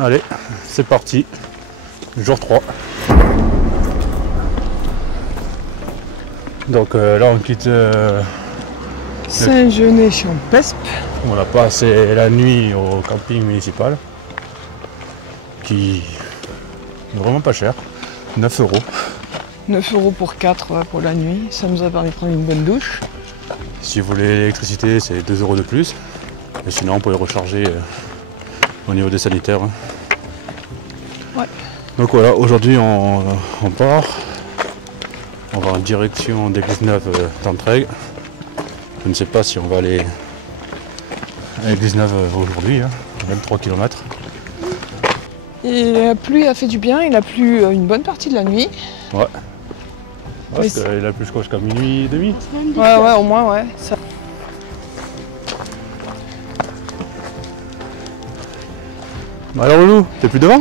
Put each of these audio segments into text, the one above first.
Allez, c'est parti. Jour 3. Donc là on quitte Saint-Genès-Champespe. on a passé la nuit au camping municipal qui est vraiment pas cher, 9 €. 9 € pour 4 pour la nuit. Ça nous a permis de prendre une bonne douche. Si vous voulez l'électricité, c'est 2 € de plus. Et sinon on peut recharger au niveau des sanitaires. Ouais. Donc voilà, aujourd'hui on part. On va en direction d'église neuve d'Entraigues. Je ne sais pas si on va aller à l'église neuve aujourd'hui, 23 km. Et la pluie a fait du bien, il a plu une bonne partie de la nuit. Ouais. Mais Parce qu'il a plu jusqu'à minuit et demi. Ouais, au moins, ouais. Ça... Bah alors Loulou, t'es plus devant?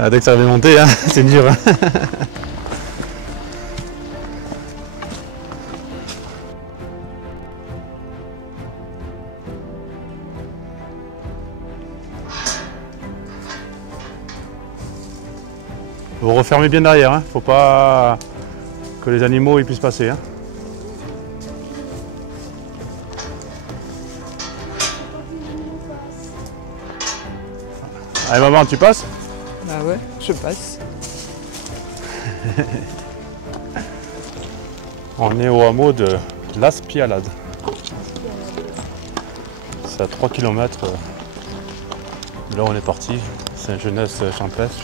Ah, dès que ça va monter, c'est dur. Vous refermez bien derrière, faut pas que les animaux ils puissent passer. Allez maman, tu passes? Bah ouais, je passe. On est au hameau de Las Pialades. C'est à 3 km de là où on est parti, Saint-Genès-Champespe.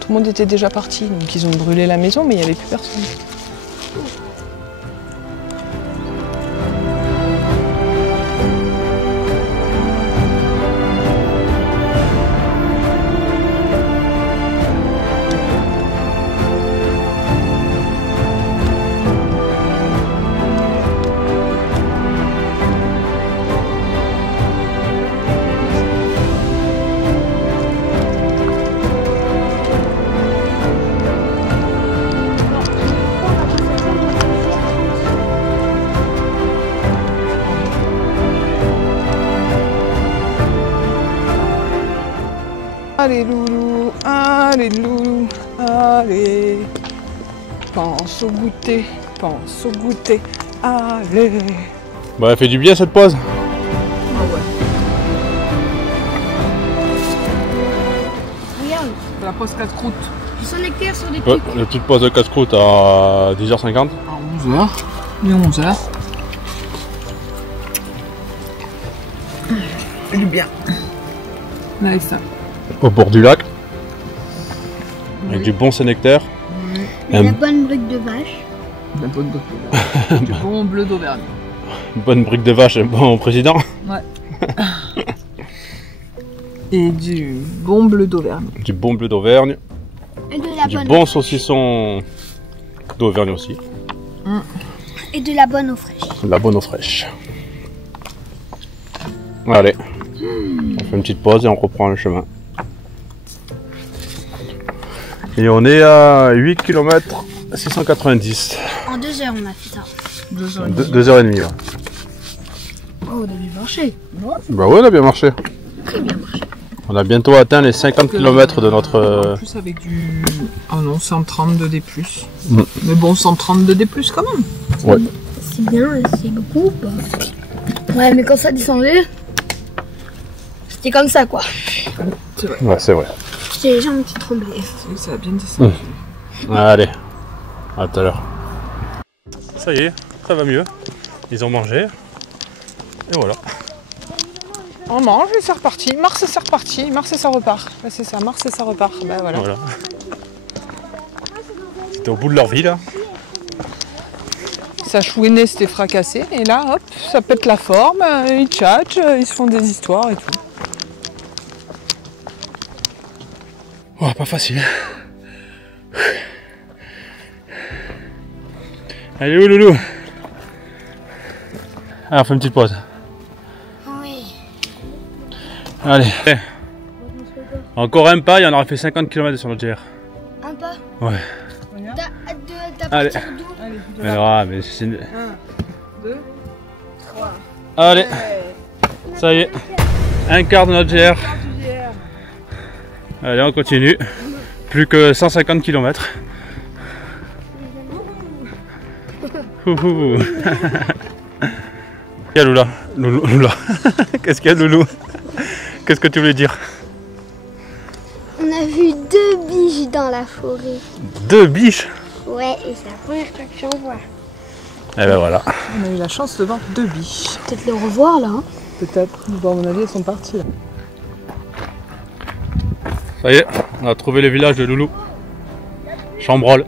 Tout le monde était déjà parti, donc ils ont brûlé la maison, mais il n'y avait plus personne. Allez loulou, allez. Pense au goûter, allez. Bah elle fait du bien cette pause. Ah ouais. Regarde, La pause 4 croûtes. ils sont éclairs sur des Ouais, trucs. la petite pause de casse-croûte à 10h50. À 11h. Il est 11h. Du bien. Avec ça. Au bord du lac. Avec du bon Saint-Nectaire. Et la bonne brique de vache. La bonne brique. Du bon bleu d'Auvergne. Une bonne brique de vache, un bon président. Ouais. Et du bon bleu d'Auvergne. Du bon bleu d'Auvergne. Et de la Du bonne bon saucisson d'Auvergne aussi. Et de la bonne eau fraîche. De la bonne eau fraîche. Allez. On fait une petite pause et on reprend le chemin. Et on est à 8 km 690. En 2 heures, on a fait ça. 2h30. Ouais. Oh, on a bien marché. Non, Bah ouais, on a bien marché. très bien marché. On a bientôt atteint les 50 km de notre... En plus avec du... Oh non, 130 de D+. Mm. Mais bon, 130 de D+, quand même. Ouais. C'est bien, c'est beaucoup ou pas? Ouais, mais quand ça descendait, c'était comme ça, quoi. C'est vrai. Ouais, c'est vrai. J'ai les jambes qui tremblaient. Ça a bien descendu. Allez, à tout à l'heure. Ça y est, ça va mieux. Ils ont mangé. Et voilà. On mange et c'est reparti. Mars et c'est reparti. Mars et ça repart. Bah, c'est ça, Mars et ça repart. Bah voilà. Voilà. C'était au bout de leur vie là. Ça chouinait, c'était fracassé. Et là, hop, ça pète la forme. Ils tchatchent, ils se font des histoires et tout. Oh, pas facile. Allez où Loulou? Allez, on fait une petite pause. Oui. Allez. Encore un pas et on aura fait 50 km sur notre GR. Un pas. Ouais. T'as Allez. partir d'où? Allez, Mais non, mais c'est... 1, 2, 3. Allez. Ça y est, un quart de notre GR. Allez, on continue. Plus que 150 km. Qu'est-ce qu'il y a, Loula? Loula. Qu'est-ce qu'il y a, Loulou? Qu'est-ce que tu voulais dire? On a vu 2 biches dans la forêt. 2 biches? Ouais, et c'est la première fois que j'en vois. Et ben voilà. On a eu la chance de voir 2 biches. Peut-être les revoir là. Hein. Peut-être. Bon, à mon avis, elles sont parties là. Ça y est, on a trouvé le village de Loulou. Chambrol.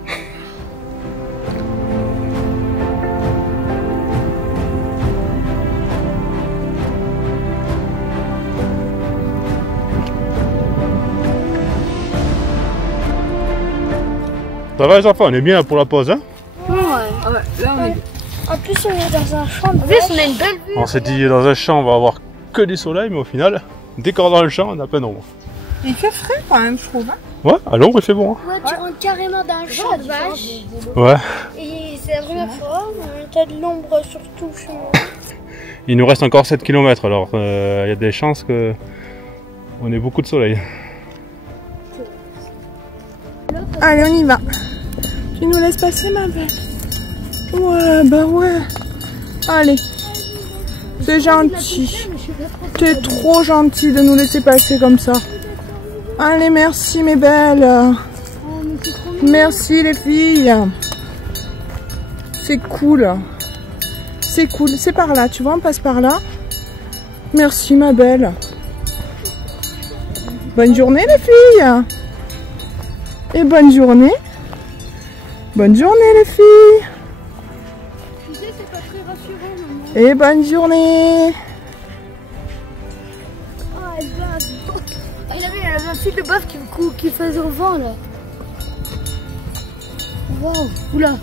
Ça va les enfants, on est bien là pour la pause, hein? Ouais. Là, on est. En plus, on est dans un champ. En plus, on a une belle vue. On s'est dit dans un champ on va avoir que du soleil, mais au final, dès qu'on est dans le champ, on a plein d'ombre. Il fait frais quand même, je trouve. Hein. Ouais, à l'ombre il fait bon. Hein. Ouais, tu rentres carrément dans le champ de vache. Ouais. Et c'est la première fois, t'as de l'ombre sur tout le chemin. Il nous reste encore 7 km, alors il y a des chances que on ait beaucoup de soleil. Allez, on y va. Tu nous laisses passer, ma belle? Ouais, bah ouais. Allez. C'est gentil. T'es trop gentil de nous laisser passer comme ça. Allez, merci, mes belles. Merci, les filles. C'est cool. C'est cool. C'est par là, tu vois, on passe par là. Merci, ma belle. Bonne journée, les filles. Et bonne journée. Bonne journée, les filles. Tu sais, c'est pas très rassurant, maman. Et bonne journée. Oh, elle bave. Elle avait un fil de bave qui faisait au vent, là. Wow. Oula.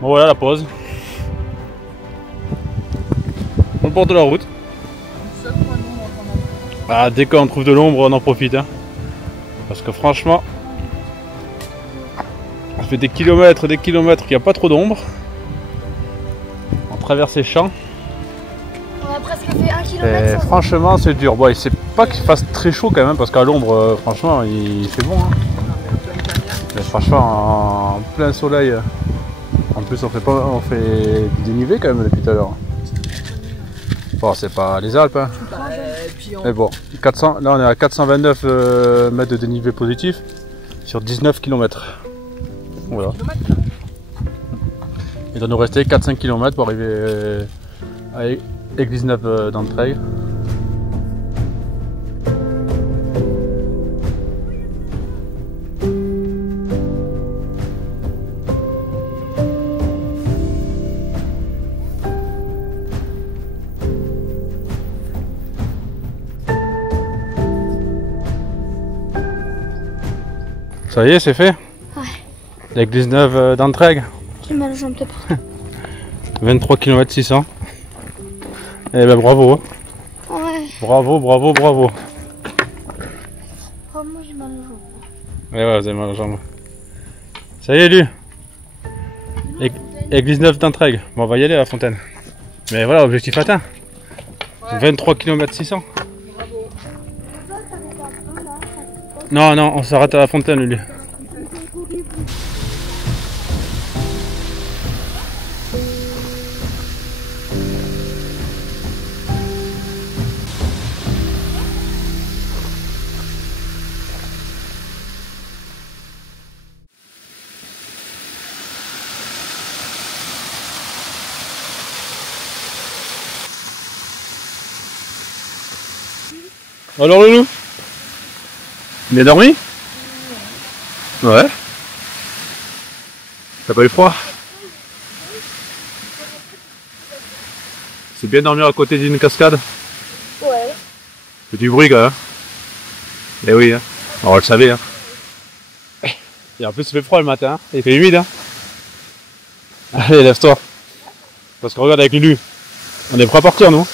Bon voilà la pause. On porte la route. Ah, dès qu'on trouve de l'ombre, on en profite. Hein. Parce que franchement, on fait des kilomètres qu'il n'y a pas trop d'ombre. On traverse les champs. On a presque fait 1 Et km. franchement, c'est dur. Bon, c'est pas qu'il fasse très chaud quand même, parce qu'à l'ombre, franchement, il fait bon. Hein. Mais franchement, en plein soleil. En plus, on fait du dénivelé quand même depuis tout à l'heure. Bon, c'est pas les Alpes. Hein. Mais bon, 400, là on est à 429 mètres de dénivelé positif sur 19 km. Voilà. Il doit nous rester 4-5 km pour arriver à Église Neuve d'Entraigues. Ça y est, c'est fait. Ouais. L'église neuve d'Entraigues. J'ai mal aux jambes de partout. 23 km 600. Eh ben bravo. Ouais. Bravo. Oh, moi j'ai mal aux jambes. Ouais, vous avez mal aux jambes. Ça y est, lui. Église neuve d'Entraigues. Bon, on va y aller à la fontaine. Mais voilà, objectif atteint. 23 km 600. Non, on s'arrête à la fontaine, lui. Alors, Loulou? Bien dormi? Ouais. T'as pas eu froid? C'est bien dormir à côté d'une cascade? Ouais. C'est du bruit quand même. Eh oui, hein. On le savait. Hein. Et en plus il fait froid le matin, hein. Il fait humide. Hein. Allez, lève-toi. Parce que regarde avec Lulu. On est prêt à partir nous.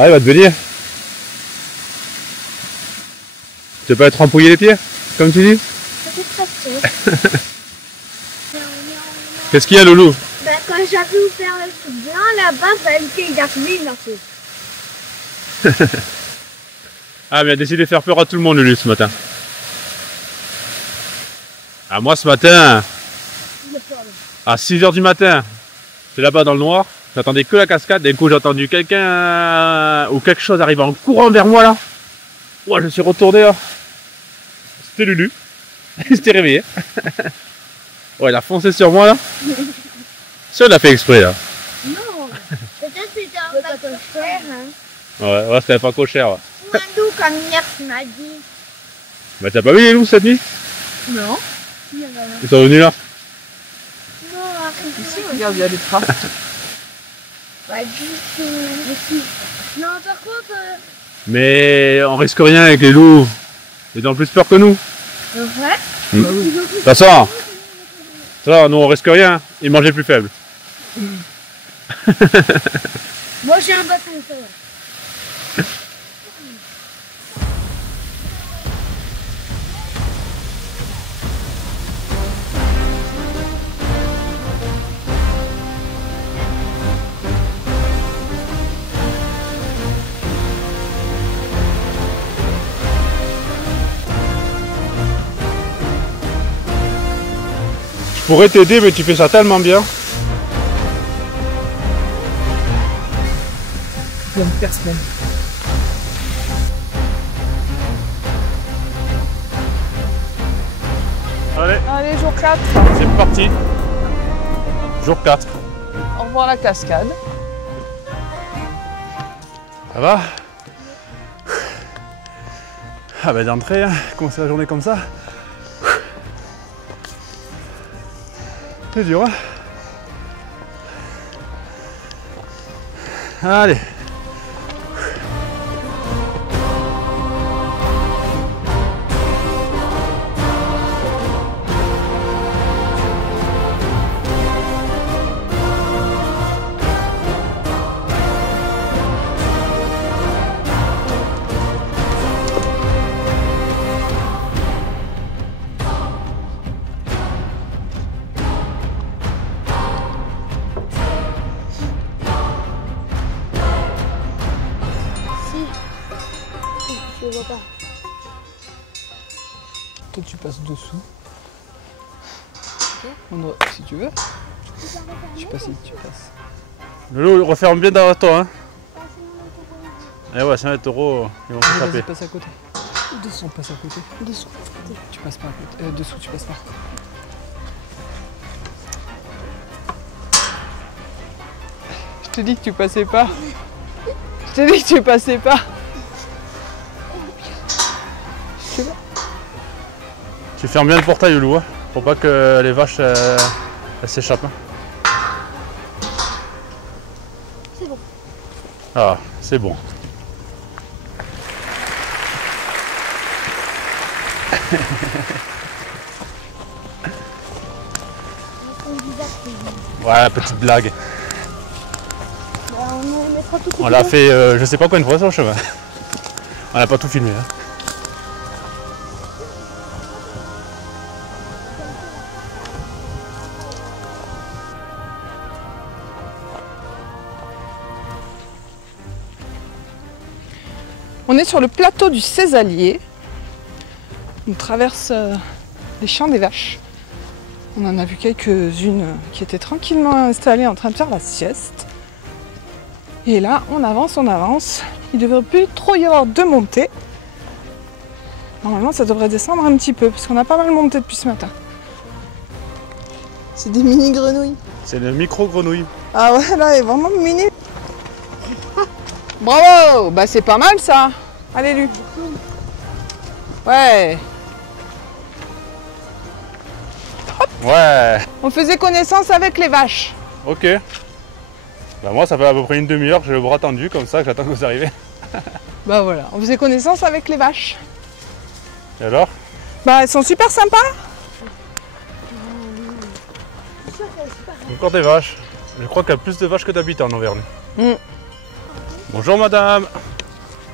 Ah, il va te venir. Tu veux pas être empouillé les pieds, comme tu dis? Qu'est-ce qu'il y a, Loulou? Bah, quand j'avais ouvert le truc blanc là-bas, il a fumé, il a fait. Ah, mais il a décidé de faire peur à tout le monde, Lulu, ce matin. Ah, moi, ce matin, à 6 h du matin, j'étais là-bas dans le noir, j'attendais que la cascade, d'un coup j'ai entendu quelqu'un ou quelque chose arriver en courant vers moi là. Ouais, je me suis retourné là. C'était Lulu. Il s'était réveillé. Ouais, il a foncé sur moi là. Ça, il a fait exprès là. Non, peut-être c'était un pas cochère. Hein. Ouais, c'était pas cochère. Ouais. Ou un loup comme hier, tu m'as dit. Bah, t'as pas vu les loups cette nuit? Non. Ils sont venus là? Non, arrête. Ici, regarde, il y a des traces. Pas du tout. Non, par contre... Mais on risque rien avec les loups. Ils ont plus peur que nous. Ouais. De toute façon, ça, nous on risque rien. Ils mangent les plus faibles. Moi j'ai un bâton, ça va. Je pourrais t'aider, mais tu fais ça tellement bien. Comme personne. Allez, jour 4. C'est parti. Jour 4. Au revoir la cascade. Ça va? Ah bah d'entrée, hein, commencer la journée comme ça. C'est dur, hein? Allez. Je vois pas. Toi, tu passes dessous. Si tu veux. Je sais pas si tu passes. Loulou, referme bien derrière toi, hein. Eh ouais, sinon les taureaux, ils vont se taper. Passe à côté. Dessous, on passe à côté. Dessous. Tu passes pas à côté. Dessous, tu passes pas. Je te dis que tu passais pas. Je te dis que tu passais pas. Tu fermes bien le portail, Loulou, hein, pour pas que les vaches elles s'échappent. Hein. C'est bon. Ah, c'est bon. Ouais, petite blague. On mettra tout. On l'a fait, je sais pas combien de fois sur le chemin. On n'a pas tout filmé. Hein. On est sur le plateau du Césalier. On traverse les champs des vaches. On en a vu quelques-unes qui étaient tranquillement installées en train de faire la sieste. Et là, on avance, on avance. Il ne devrait plus trop y avoir de montée. Normalement, ça devrait descendre un petit peu, parce qu'on a pas mal monté depuis ce matin. C'est des mini grenouilles. C'est le micro-grenouille. Ah ouais, là, elle est vraiment mini. Bravo! Bah c'est pas mal ça. Allez, Lu. Ouais. Ouais. On faisait connaissance avec les vaches. Ok. Bah moi, ça fait à peu près une demi-heure que j'ai le bras tendu, comme ça, que j'attends que vous arrivez. Bah voilà, on faisait connaissance avec les vaches. Et alors? Bah elles sont super sympas. Encore des vaches. Je crois qu'il y a plus de vaches que d'habitants en Auvergne. Bonjour madame.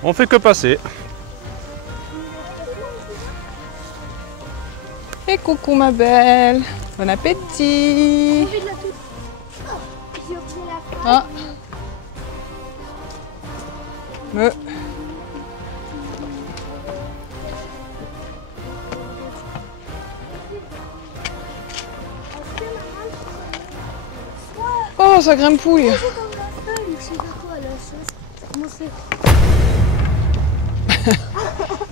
On fait que passer. Et coucou ma belle. Bon appétit. Ah. Oh, ça grimpouille.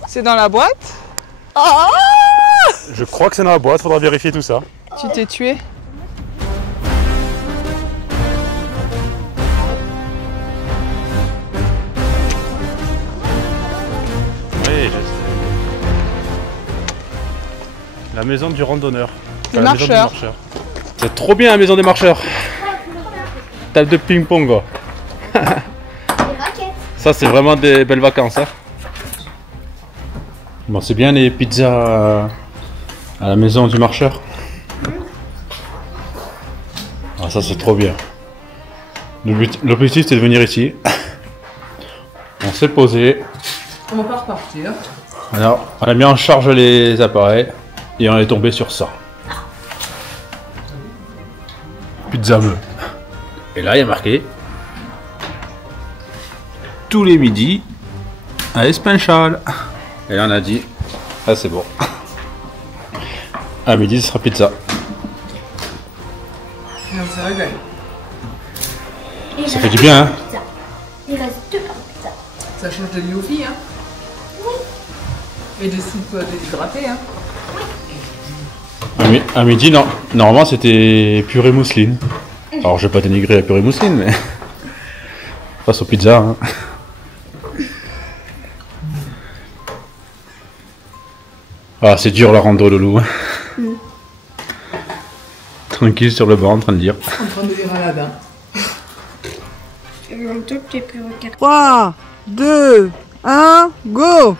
C'est dans la boîte? Oh, Je crois que c'est dans la boîte, faudra vérifier tout ça. tu t'es tué? Oui, je sais. La maison du randonneur. Des La maison marcheurs. C'est trop bien la maison des marcheurs. Table de ping-pong. Des raquettes. Ça c'est vraiment des belles vacances. Hein. Bon, c'est bien les pizzas à la maison du marcheur. Ah, ça c'est trop bien. L'objectif c'est de venir ici. On s'est posé. On va pas repartir. Alors, on a mis en charge les appareils et on est tombé sur ça. Pizza bleu. Et là, il y a marqué tous les midis à Espinchal. Et là, on a dit ah, c'est bon. À midi, ce sera pizza. Et on se régale. Ça fait du bien, hein? Il reste 2 par pizza. Ça change de lieu aux filles, hein? Oui. Et des soupes déshydratées, hein? À midi, non. Normalement, c'était purée mousseline. Alors, je vais pas dénigrer la purée mousseline, mais face aux pizzas, hein. Ah, c'est dur la rando, Loulou. Tranquille sur le banc, en train de lire. En train de lire Aladdin. 3, 2, 1, go!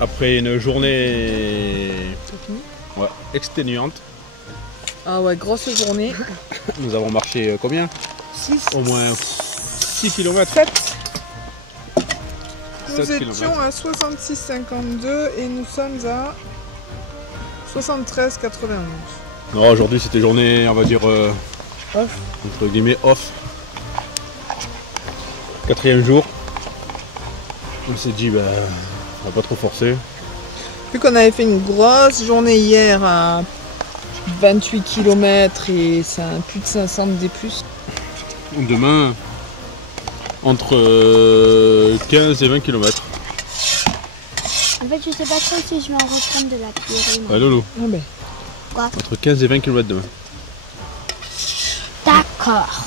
Après une journée exténuante, Ah ouais, grosse journée. nous avons marché combien? 6, Au moins 6 km. 7. Nous 7 étions kilomètres. à 66,52 et nous sommes à 73,91. Non, aujourd'hui c'était journée, on va dire, Off. entre guillemets, off. 4e jour. On s'est dit, bah, on va pas trop forcer. Vu qu'on avait fait une grosse journée hier à 28 km et ça a plus de 500 D+. Demain, entre 15 et 20 km. En fait, je sais pas trop si je vais en reprendre de la purée. Ah, Loulou, Ah ben. entre 15 et 20 km demain. D'accord.